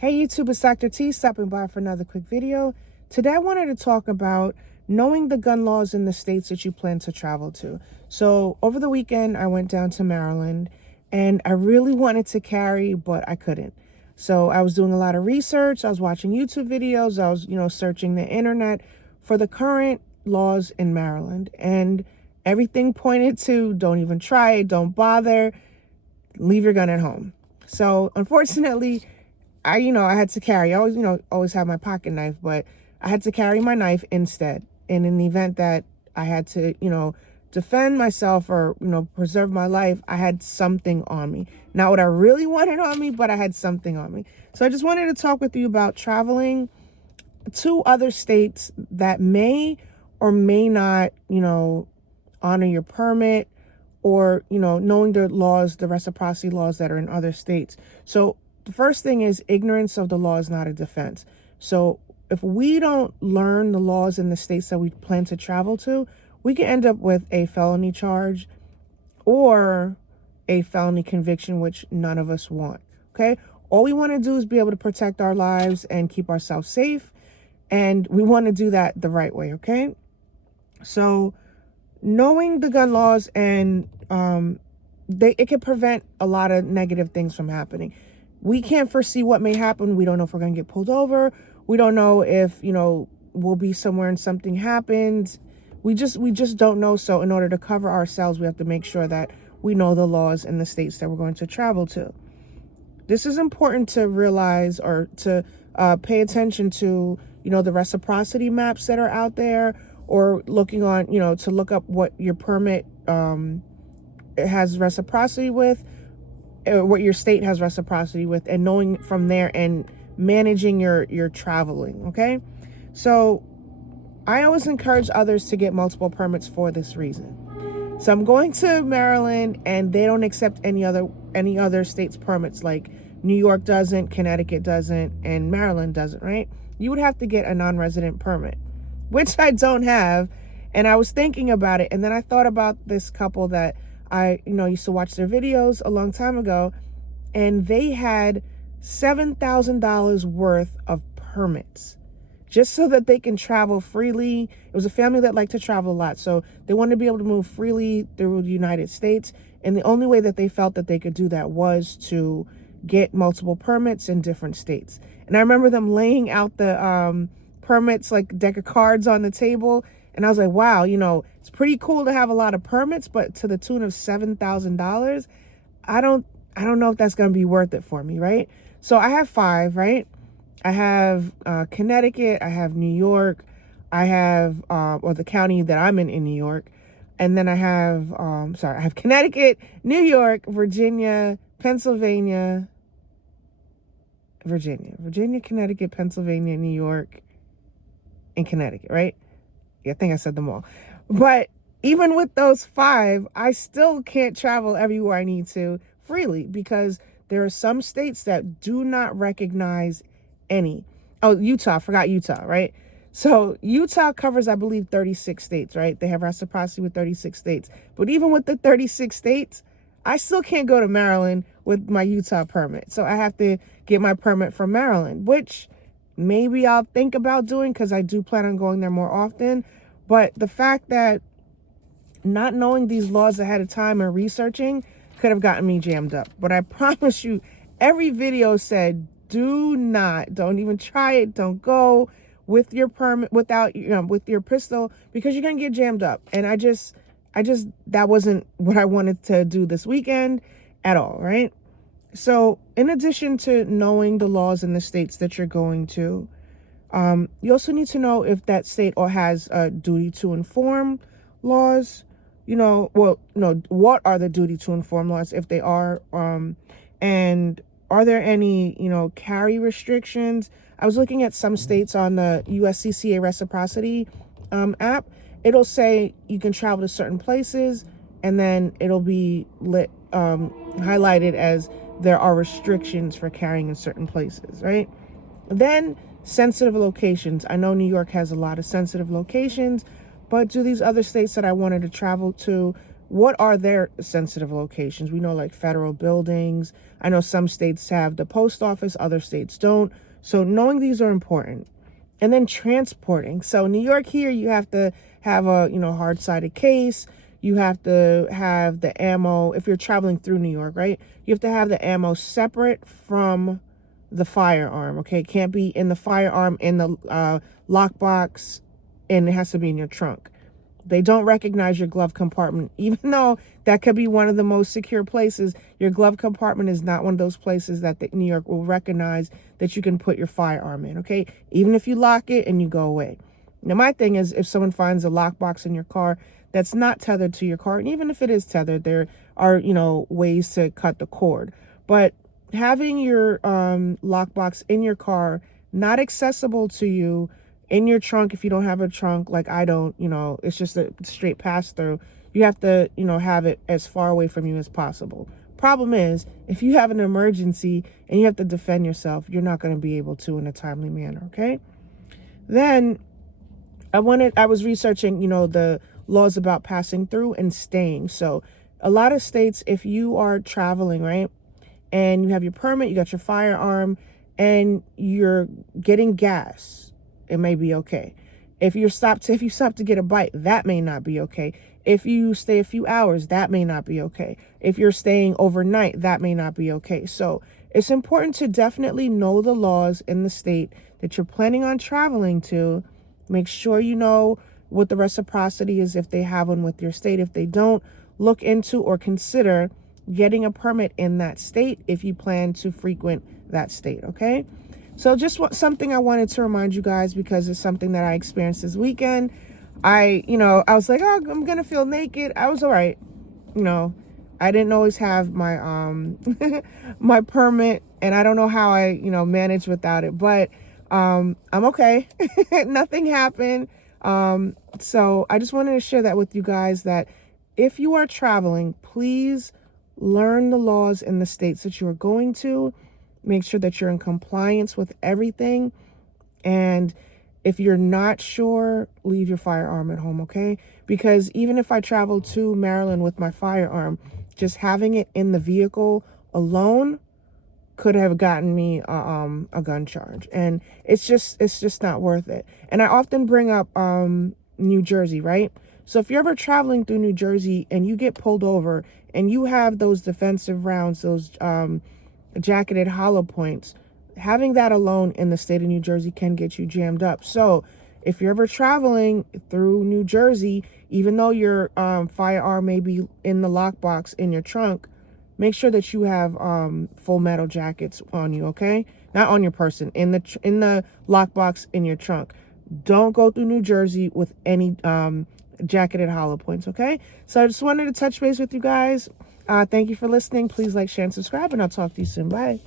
Hey YouTube, it's Dr. T stopping by for another quick video. Today I wanted to talk about knowing the gun laws in the states that you plan to travel to. So over the weekend, I went down to Maryland and I really wanted to carry, but I couldn't. So I was doing a lot of research. I was watching YouTube videos. I was, searching the internet for the current laws in Maryland, and everything pointed to don't even try it, don't bother, leave your gun at home. So unfortunately, I had to carry. I always have my pocket knife, but I had to carry my knife instead. And in the event that I had to, defend myself or, preserve my life, I had something on me. Not what I really wanted on me, but I had something on me. So I just wanted to talk with you about traveling to other states that may or may not, honor your permit, or, knowing the laws, the reciprocity laws that are in other states. So the first thing is ignorance of the law is not a defense. So if we don't learn the laws in the states that we plan to travel to, we can end up with a felony charge or a felony conviction, which none of us want. Okay. All we want to do is be able to protect our lives and keep ourselves safe. And we want to do that the right way. Okay. So knowing the gun laws and it can prevent a lot of negative things from happening. We can't foresee what may happen. We don't know if we're going to get pulled over. We don't know if, we'll be somewhere and something happens. We just don't know. So in order to cover ourselves, we have to make sure that we know the laws in the states that we're going to travel to. This is important to realize, or to pay attention to, the reciprocity maps that are out there, or looking on, to look up what your permit has reciprocity with, what your state has reciprocity with, and knowing from there and managing your traveling. Okay. So I always encourage others to get multiple permits for this reason. So I'm going to Maryland and they don't accept any other state's permits, like New York doesn't, Connecticut doesn't, and Maryland doesn't, right? You would have to get a non-resident permit, which I don't have. And I was thinking about it, and then I thought about this couple that I, used to watch their videos a long time ago, and they had $7,000 worth of permits just so that they can travel freely. It was a family that liked to travel a lot, so they wanted to be able to move freely through the United States. And the only way that they felt that they could do that was to get multiple permits in different states. And I remember them laying out the permits, like a deck of cards on the table. And I was like, wow, it's pretty cool to have a lot of permits, but to the tune of $7,000, I don't know if that's going to be worth it for me, right? So I have 5, right? I have Connecticut, I have New York, I have, or the county that I'm in New York. And then I have, I have Connecticut, New York, Virginia, Pennsylvania, Connecticut, Pennsylvania, New York, and Connecticut, right? Yeah, I think I said them all. But even with those 5, I still can't travel everywhere I need to freely, because there are some states that do not recognize any. Oh, Utah, I forgot Utah, right? So Utah covers, I believe, 36 states, right? They have reciprocity with 36 states. But even with the 36 states, I still can't go to Maryland with my Utah permit. So I have to get my permit from Maryland, which maybe I'll think about doing, because I do plan on going there more often. But the fact that not knowing these laws ahead of time and researching could have gotten me jammed up. But I promise you, every video said, don't even try it. Don't go with your permit without, with your pistol, because you're going to get jammed up. And I just, that wasn't what I wanted to do this weekend at all, right? So in addition to knowing the laws in the states that you're going to, you also need to know if that state or has a duty to inform laws. What are the duty to inform laws, if they are, and are there any, carry restrictions? I was looking at some states on the USCCA reciprocity app. It'll say you can travel to certain places, and then it'll be highlighted as there are restrictions for carrying in certain places, right? Then sensitive locations. I know New York has a lot of sensitive locations, but do these other states that I wanted to travel to, what are their sensitive locations. We know like federal buildings. I know some states have the post office, other states don't. So knowing these are important. And then transporting. So New York here, you have to have a, hard-sided case. You have to have the ammo. If you're traveling through New York, right? You have to have the ammo separate from the firearm, okay? It can't be in the firearm, in the lockbox, and it has to be in your trunk. They don't recognize your glove compartment, even though that could be one of the most secure places. Your glove compartment is not one of those places that New York will recognize that you can put your firearm in, okay? Even if you lock it and you go away. Now, my thing is, if someone finds a lockbox in your car that's not tethered to your car, and even if it is tethered, there are, ways to cut the cord. But having your lockbox in your car not accessible to you, in your trunk, if you don't have a trunk, like I don't, it's just a straight pass through. You have to, have it as far away from you as possible. Problem is, if you have an emergency and you have to defend yourself, you're not going to be able to in a timely manner, okay? Then I was researching, the laws about passing through and staying. So a lot of states, if you are traveling, right, and you have your permit, you got your firearm, and you're getting gas, it may be okay. If you stop to get a bite, that may not be okay. If you stay a few hours, that may not be okay. If you're staying overnight, that may not be okay. So it's important to definitely know the laws in the state that you're planning on traveling to. Make sure you know what the reciprocity is if they have one with your state. If they don't, look into or consider getting a permit in that state if you plan to frequent that state, okay? So just something I wanted to remind you guys, because it's something that I experienced this weekend. I was like, oh, I'm going to feel naked. I was all right. I didn't always have my my permit, and I don't know how I, managed without it, but I'm okay. Nothing happened. So I just wanted to share that with you guys, that if you are traveling, please learn the laws in the states that you are going to. Make sure that you're in compliance with everything. And if you're not sure, leave your firearm at home, okay? Because even if I traveled to Maryland with my firearm, just having it in the vehicle alone could have gotten me a gun charge. And it's just not worth it. And I often bring up New Jersey, right? So if you're ever traveling through New Jersey and you get pulled over and you have those defensive rounds, those jacketed hollow points, having that alone in the state of New Jersey can get you jammed up. So if you're ever traveling through New Jersey, even though your firearm may be in the lockbox in your trunk, make sure that you have full metal jackets on you, okay? Not on your person, in the lockbox in your trunk. Don't go through New Jersey with any jacketed hollow points, okay? So I just wanted to touch base with you guys. Thank you for listening. Please like, share, and subscribe, and I'll talk to you soon. Bye.